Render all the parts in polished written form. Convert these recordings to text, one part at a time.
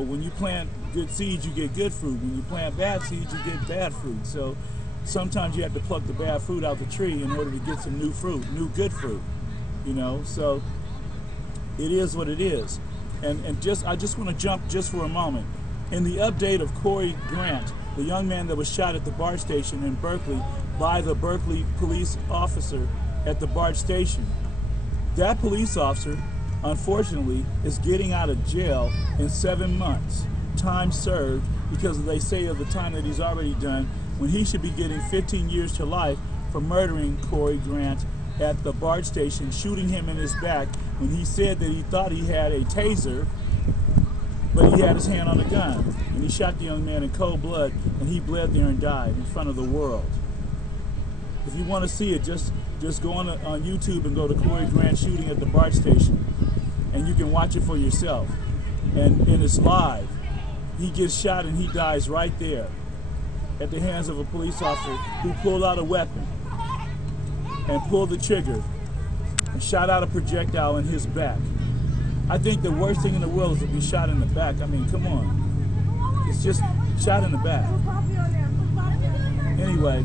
When you plant good seeds, you get good fruit. When you plant bad seeds, you get bad fruit. So sometimes you have to pluck the bad fruit out the tree in order to get some new fruit, new good fruit. You know, so it is what it is. And I just want to jump just for a moment. In the update of Corey Grant, the young man that was shot at the BART station in Berkeley by the Berkeley police officer at the BART station, that police officer, unfortunately, is getting out of jail in 7 months, time served, because they say of the time that he's already done, when he should be getting 15 years to life for murdering Corey Grant at the BART station, shooting him in his back when he said that he thought he had a taser, but he had his hand on a gun. And he shot the young man in cold blood, and he bled there and died in front of the world. If you want to see it, just go on YouTube and go to Corey Grant shooting at the BART station, and you can watch it for yourself. And it's live. He gets shot and he dies right there at the hands of a police officer who pulled out a weapon and pulled the trigger and shot out a projectile in his back. I think the worst thing in the world is to be shot in the back. I mean, come on. It's just shot in the back. Anyway,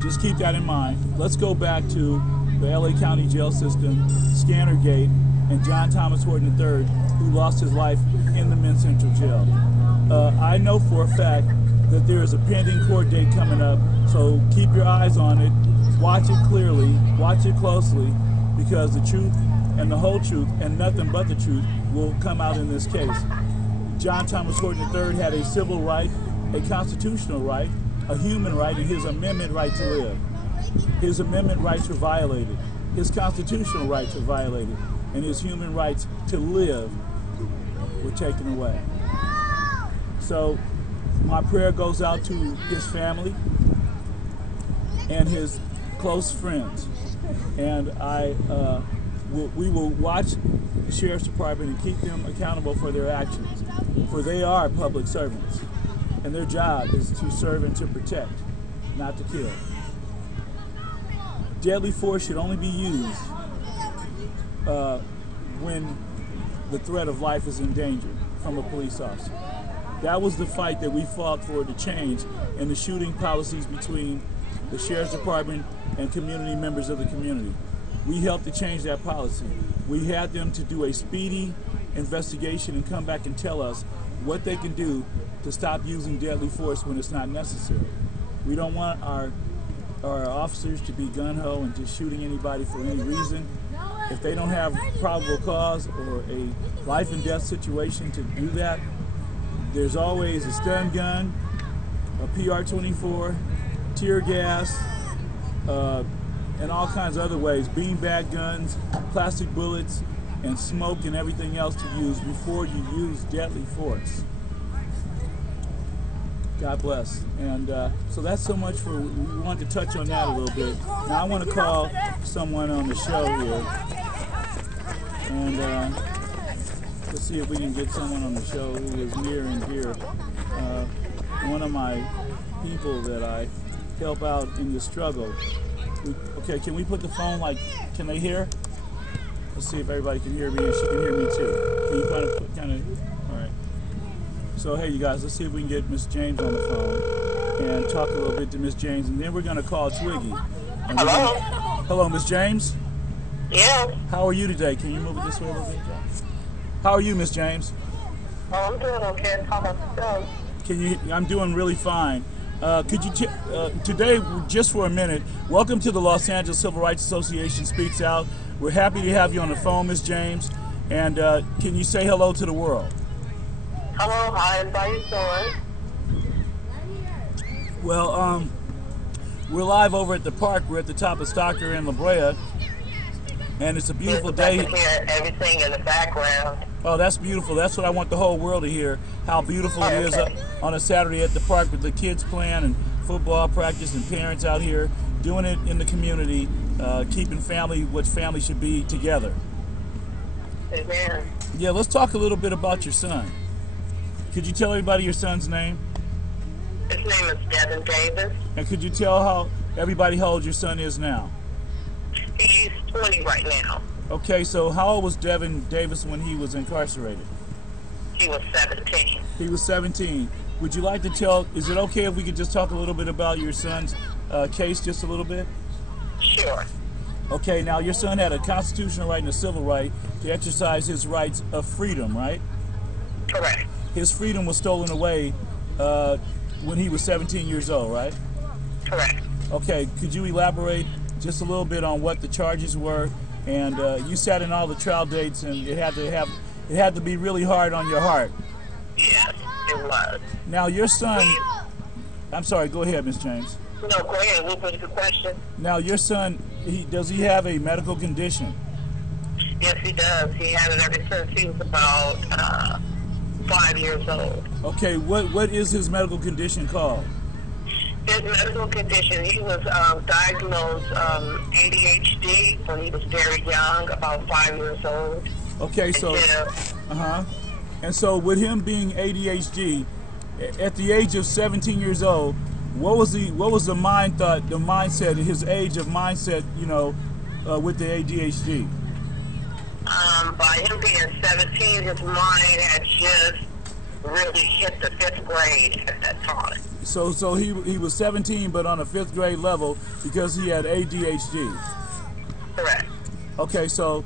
just keep that in mind. Let's go back to the LA County jail system, Scannergate, and John Thomas Horton III, who lost his life in the Men's Central Jail. I know for a fact that there is a pending court date coming up, so keep your eyes on it. Watch it clearly, watch it closely, because the truth and the whole truth and nothing but the truth will come out in this case. John Thomas Horton III had a civil right, a constitutional right, a human right, and his amendment right to live. His amendment rights were violated. His constitutional rights were violated. And his human rights to live were taken away. So my prayer goes out to his family and his close friends. And we will watch the Sheriff's Department and keep them accountable for their actions. For they are public servants. And their job is to serve and to protect, not to kill. Deadly force should only be used when the threat of life is in danger from a police officer. That was the fight that we fought for to change in the shooting policies between the Sheriff's Department and community members of the community. We helped to change that policy. We had them to do a speedy investigation and come back and tell us what they can do to stop using deadly force when it's not necessary. We don't want our officers to be gun-ho and just shooting anybody for any reason. If they don't have probable cause or a life and death situation to do that, there's always a stun gun, a PR-24, tear gas, and all kinds of other ways, beanbag guns, plastic bullets, and smoke and everything else to use before you use deadly force. God bless. And so that's so much for, we want to touch on that a little bit. Now I want to call someone on the show here. And let's see if we can get someone on the show who is near and dear. One of my people that I help out in the struggle. Okay, can we put the phone, like, can they hear? Let's see if everybody can hear me and she can hear me too. Can you kind of, all right. So hey you guys, let's see if we can get Miss James on the phone and talk a little bit to Miss James, and then we're gonna call Twiggy. Hello? Hello, Miss James? Yeah. How are you today? Can you move it this way a little bit? How are you, Miss James? Oh, I'm doing okay. How about yourself? Can you, I'm doing really fine. Could you, today, just for a minute, welcome to the Los Angeles Civil Rights Association Speaks Out. We're happy to have you on the phone, Miss James. And can you say hello to the world? Hello, hi, how you doing? Well, we're live over at the park. We're at the top of Stocker and La Brea. And it's a beautiful day. I can hear everything in the background. Oh, that's beautiful. That's what I want the whole world to hear, how beautiful it is on a Saturday at the park with the kids playing and football practice and parents out here doing it in the community, keeping family what family should be together. Amen. Yeah, let's talk a little bit about your son. Could you tell everybody your son's name? His name is Devin Davis. And could you tell how old your son is now? He's 20 right now. Okay, so how old was Devin Davis when he was incarcerated? He was 17. He was 17. Would you like to tell, is it okay if we could just talk a little bit about your son's case just a little bit? Sure. Okay, now your son had a constitutional right and a civil right to exercise his rights of freedom, right? Correct. His freedom was stolen away when he was 17 years old, right? Correct. Okay, could you elaborate just a little bit on what the charges were? And you sat in all the trial dates, and it had to be really hard on your heart. Yes, it was. Now your son, I'm sorry, go ahead, Ms. James. No, go ahead. What was the question? Now your son, does he have a medical condition? Yes, he does. He had it ever since he was about 5 years old. Okay, what is his medical condition called? His medical condition, he was diagnosed ADHD when he was very young, about 5 years old. Okay, so, and so with him being ADHD, at the age of 17 years old, what was the mindset, his age of mindset, you know, with the ADHD? By him being 17, his mind had just really hit the 5th grade at that time. So he was 17, but on a 5th grade level because he had ADHD. Correct. Okay, so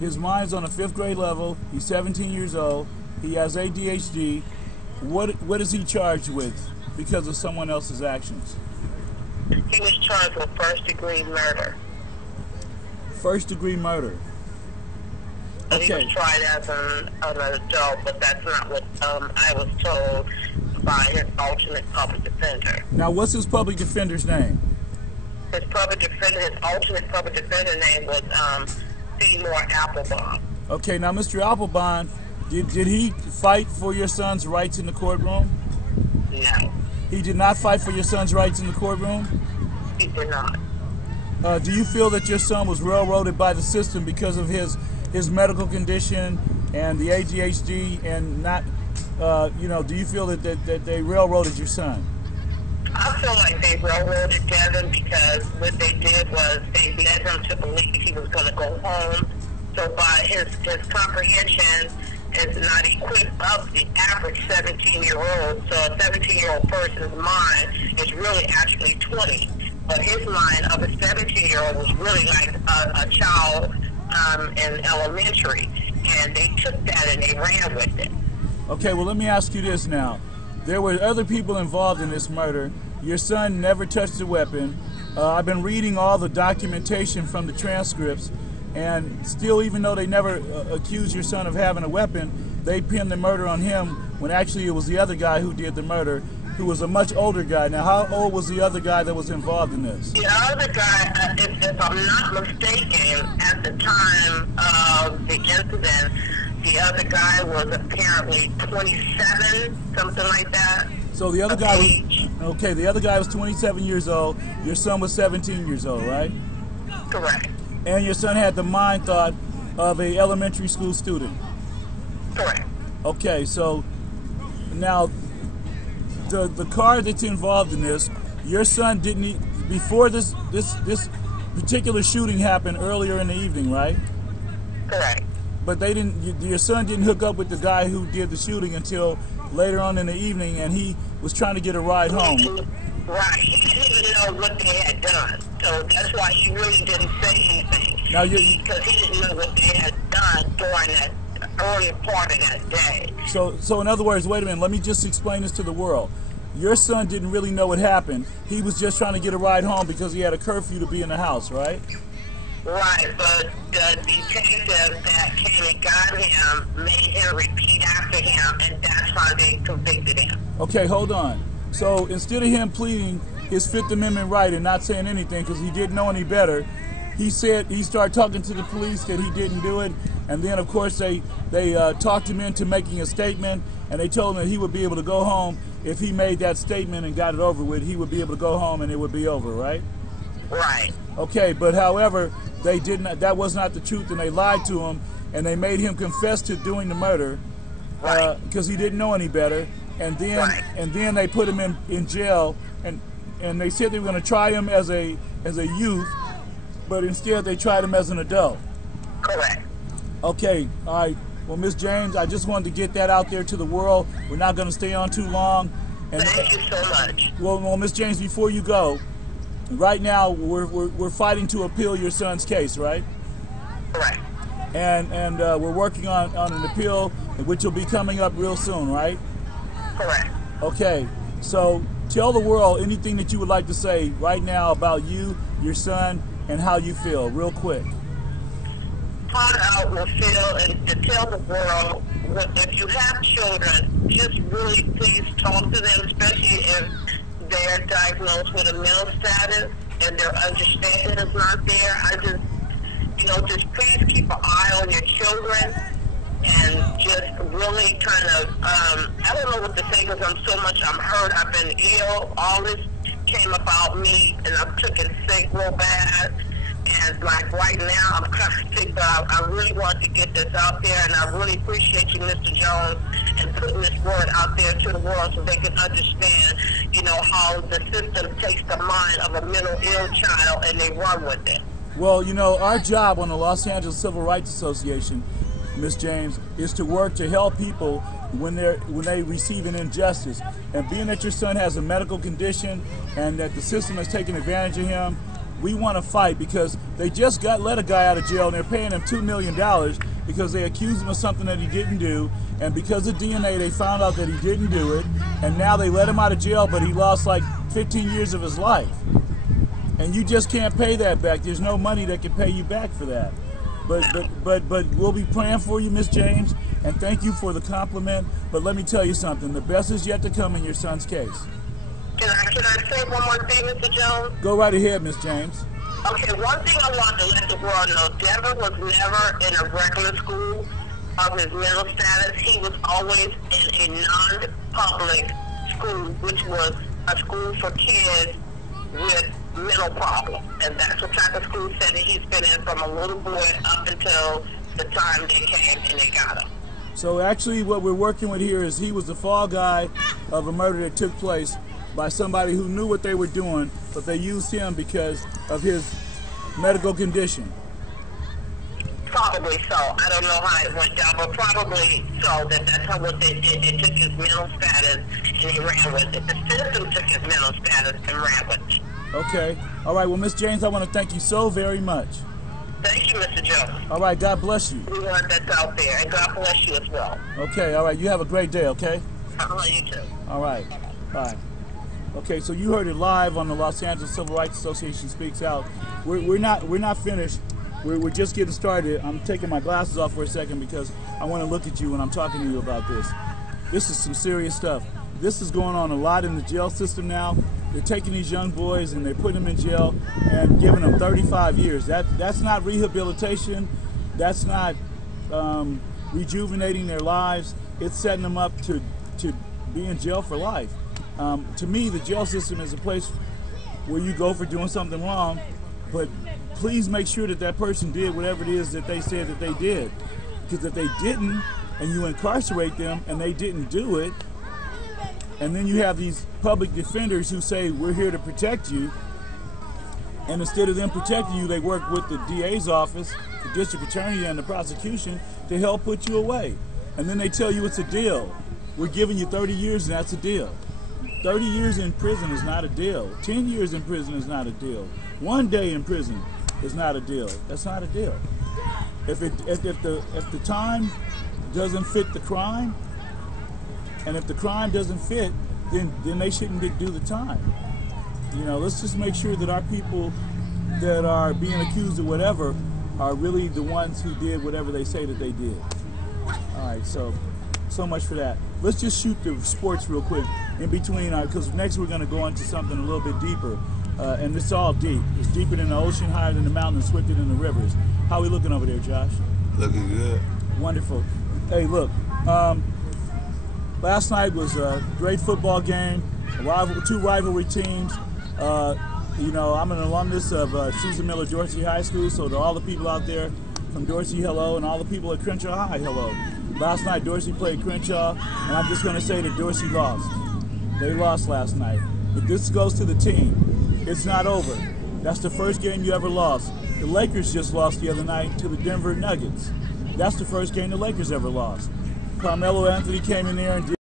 his mind's on a 5th grade level. He's 17 years old. He has ADHD. What is he charged with because of someone else's actions? He was charged with first-degree murder. First-degree murder. Okay. He was tried as an adult, but that's not what I was told by his alternate public defender. Now, what's his public defender's name? His alternate public defender name was Seymour Applebaum. Okay, now, Mr. Applebaum, did he fight for your son's rights in the courtroom? No. He did not fight for your son's rights in the courtroom? He did not. Do you feel that your son was railroaded by the system because of his medical condition and the ADHD and not, do you feel that they railroaded your son? I feel like they railroaded Devin because what they did was they led him to believe he was going to go home. So by his comprehension is not equipped of the average 17-year-old. So a 17-year-old person's mind is really actually 20. But his mind of a 17-year-old was really like a child in elementary. And they took that and they ran with it. Okay, well, let me ask you this now. There were other people involved in this murder. Your son never touched a weapon. I've been reading all the documentation from the transcripts, and still, even though they never accused your son of having a weapon, they pinned the murder on him when actually it was the other guy who did the murder, who was a much older guy. Now, how old was the other guy that was involved in this? The other guy, if I'm not mistaken, at the time of the incident, the other guy was apparently 27, something like that. So the other guy was, okay, the other guy was 27 years old. Your son was 17 years old, right? Correct. And your son had the mind thought of a elementary school student. Correct. Okay, so now the car that's involved in this, your son didn't before this particular shooting happened earlier in the evening, right? Correct. But your son didn't hook up with the guy who did the shooting until later on in the evening, and he was trying to get a ride home. Right. He didn't even know what they had done. So that's why he really didn't say anything. Now because he didn't know what they had done during that earlier part of that day. So in other words, wait a minute, let me just explain this to the world. Your son didn't really know what happened. He was just trying to get a ride home because he had a curfew to be in the house, right? Right, but the detective that came and got him made him repeat after him, and that's why they convicted him. Okay, hold on. So instead of him pleading his Fifth Amendment right and not saying anything because he didn't know any better, he started talking to the police that he didn't do it, and then of course they talked him into making a statement, and they told him that he would be able to go home if he made that statement and got it over with. He would be able to go home and it would be over, right? Right. Okay, but however, they did not. That was not the truth, and they lied to him, and they made him confess to doing the murder because he didn't know any better. And then they put him in jail, and they said they were going to try him as a youth, but instead they tried him as an adult. Correct. Okay, all right. Well, Miss James, I just wanted to get that out there to the world. We're not going to stay on too long. And, thank you so much. Well, Miss James, before you go, right now we're fighting to appeal your son's case, right? Correct. And we're working on an appeal, which will be coming up real soon, right? Correct. Okay, so tell the world anything that you would like to say right now about you, your son, and how you feel, real quick. How I will feel, and to tell the world, if you have children, just really please talk to them, especially if they're diagnosed with a mental status and their understanding is not there. I just, just please keep an eye on your children and just really kind of, I don't know what to say because I'm hurt, I've been ill, all this came about me, and I'm taking sick real bad. And like right now, I'm kind of sick, but I really want to get this out there, and I really appreciate you, Mr. Jones, and putting this word out there to the world so they can understand, how the system takes the mind of a mental ill child and they run with it. Well, our job on the Los Angeles Civil Rights Association, Miss James, is to work to help people when they receive an injustice. And being that your son has a medical condition and that the system has taken advantage of him, we want to fight because they just let a guy out of jail and they're paying him $2 million because they accused him of something that he didn't do, and because of DNA they found out that he didn't do it, and now they let him out of jail, but he lost like 15 years of his life. And you just can't pay that back. There's no money that can pay you back for that. But we'll be praying for you, Miss James, and thank you for the compliment. But let me tell you something, the best is yet to come in your son's case. Can I say one more thing, Mr. Jones? Go right ahead, Miss James. Okay, one thing I want to let the world know, Devin was never in a regular school of his mental status. He was always in a non-public school, which was a school for kids with mental problems. And that's what type of school setting he's been in from a little boy up until the time they came and they got him. So actually what we're working with here is he was the fall guy of a murder that took place by somebody who knew what they were doing, but they used him because of his medical condition. Probably so. I don't know how it went down, but probably so. That's how what they did. They took his mental status and they ran with it. The system took his mental status and ran with it. Okay. All right. Well, Miss James, I want to thank you so very much. Thank you, Mr. Jones. All right. God bless you. We want that out there, and God bless you as well. Okay. All right. You have a great day, okay? I love you too. All right. Bye. Okay, so you heard it live on the Los Angeles Civil Rights Association Speaks Out. We're not finished. We're just getting started. I'm taking my glasses off for a second because I want to look at you when I'm talking to you about this. This is some serious stuff. This is going on a lot in the jail system now. They're taking these young boys and they're putting them in jail and giving them 35 years. That's not rehabilitation. That's not rejuvenating their lives. It's setting them up to be in jail for life. To me, the jail system is a place where you go for doing something wrong, but please make sure that that person did whatever it is that they said that they did. Because if they didn't, and you incarcerate them and they didn't do it, and then you have these public defenders who say, we're here to protect you, and instead of them protecting you, they work with the DA's office, the district attorney, and the prosecution to help put you away. And then they tell you it's a deal. We're giving you 30 years and that's a deal. 30 years in prison is not a deal. 10 years in prison is not a deal. 1 day in prison is not a deal. That's not a deal. If the time doesn't fit the crime, and if the crime doesn't fit, then they shouldn't do the time. Let's just make sure that our people that are being accused of whatever are really the ones who did whatever they say that they did. All right, so much for that. Let's just shoot the sports real quick in between, because next we're going to go into something a little bit deeper, and it's all deep. It's deeper than the ocean, higher than the mountains, swifter than the rivers. How are we looking over there, Josh? Looking good. Wonderful. Hey, look, last night was a great football game, two rivalry teams. I'm an alumnus of Susan Miller Dorsey High School, so to all the people out there from Dorsey, hello, and all the people at Crenshaw High, hello. Last night, Dorsey played Crenshaw, and I'm just going to say that Dorsey lost. They lost last night. But this goes to the team. It's not over. That's the first game you ever lost. The Lakers just lost the other night to the Denver Nuggets. That's the first game the Lakers ever lost. Carmelo Anthony came in there and did